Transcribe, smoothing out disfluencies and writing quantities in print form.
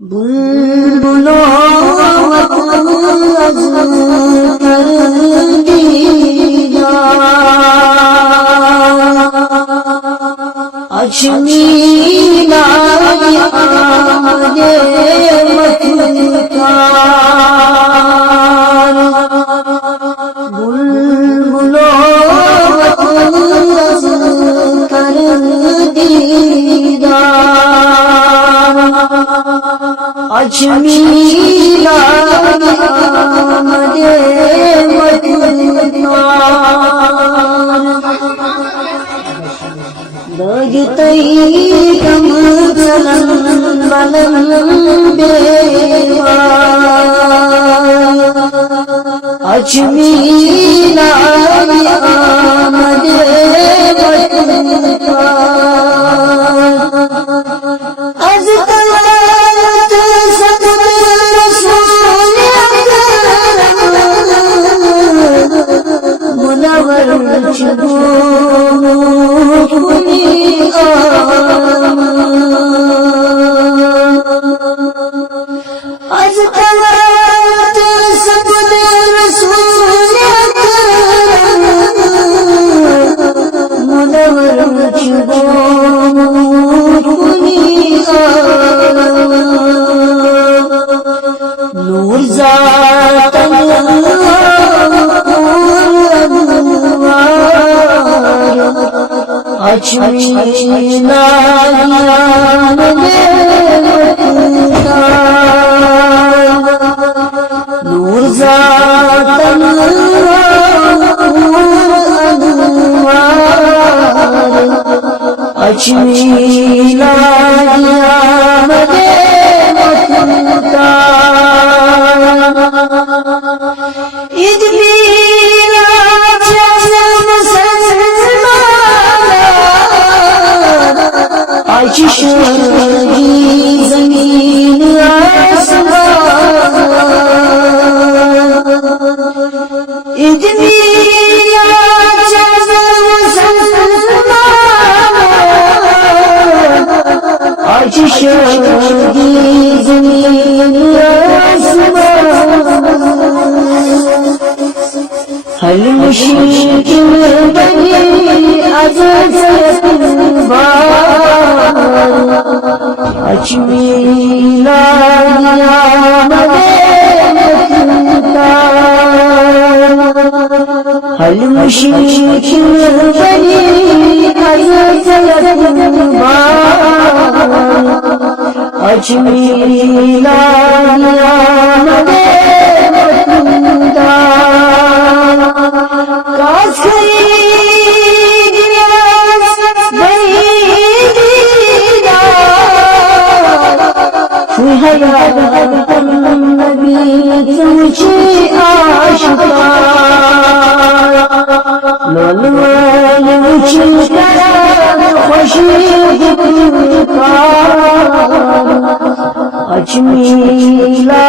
बुलबुलों वतन कर दिया अजमीरा आगे मतकार बुलबुलों वतन कर दिया अजमीरा आगे मतकार दजतई कम चलन बलन बेवा अजमीरा आमदे आज तलत सदर रसूल मुनवर चुबो आज तलत सदर रसूल मुनवर चुबो नूर ज़ातन अजमीरा नूर ज़ातन अजमीरा आज शाही ज़मीन आसमान इदमीरा आज शाही ज़मीन आसमान हल मुश्किल बनी अज़त अजमीरा हल मुश्किल बनी अज़त अजमीरा नबी तुझे आशिकार लोलवाल मुझे खुशी पुकार अजमीरा